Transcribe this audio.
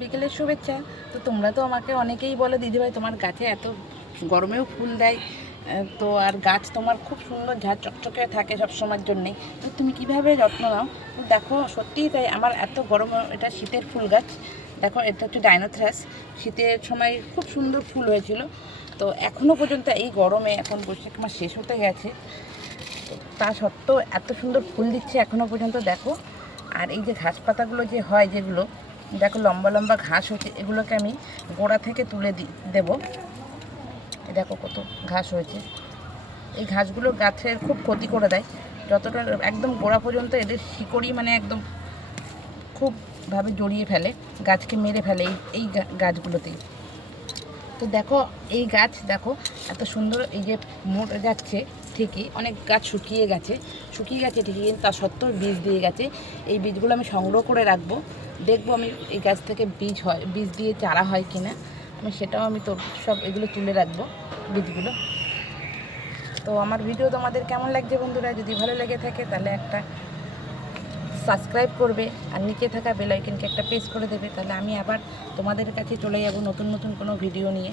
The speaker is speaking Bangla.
বিকেলের শুভেচ্ছা। তো তোমরা তো আমাকে অনেকেই বলো দিদিভাই তোমার গাছে এত গরমেও ফুল দেয়, তো আর গাছ তোমার খুব সুন্দর ঝাঁ চকচকে থাকে সব সময়ের জন্যে, তো তুমি কিভাবে যত্ন নাও? তো দেখো সত্যিই তাই, আমার এত গরম, এটা শীতের ফুল গাছ। দেখো এটা হচ্ছে ডাইনোথ্রাস, শীতের সময় খুব সুন্দর ফুল হয়েছিল। তো এখনও পর্যন্ত এই গরমে, এখন বৈশাখ মাস শেষ হতে গেছে, তো তা সত্ত্বেও এত সুন্দর ফুল দিচ্ছে এখনও পর্যন্ত। দেখো, আর এই যে ঘাস পাতাগুলো যে হয় যেগুলো, দেখো লম্বা লম্বা ঘাস হচ্ছে, এগুলোকে আমি গোড়া থেকে তুলে দেবো। দেখো কত ঘাস হয়েছে। এই ঘাসগুলো গাছের খুব ক্ষতি করে দেয়, যতটা একদম গোড়া পর্যন্ত এদের শিকড়ই মানে একদম খুবভাবে জড়িয়ে ফেলে, গাছকে মেরে ফেলে এই গাছগুলোতেই। তো দেখো এই গাছ দেখো এত সুন্দর, এই যে মরে যাচ্ছে ঠিকই, অনেক গাছ শুকিয়ে গেছে ঠিকই, কিন্তু তা সত্ত্বেও বীজ দিয়ে গেছে। এই বীজগুলো আমি সংগ্রহ করে রাখবো, দেখবো আমি এই গাছ থেকে বীজ দিয়ে চারা হয় কিনা, আমি সেটাও আমি তো সব এগুলো তুলে রাখবো বীজগুলো। তো আমার ভিডিও তোমাদের কেমন লাগছে বন্ধুরা? যদি ভালো লেগে থাকে তাহলে একটা সাবস্ক্রাইব করবে, আর নিচে থাকা বেল আইকনকে একটা প্রেস করে দেবে, তাহলে আমি আবার তোমাদের কাছে চলে যাব নতুন নতুন কোনো ভিডিও নিয়ে।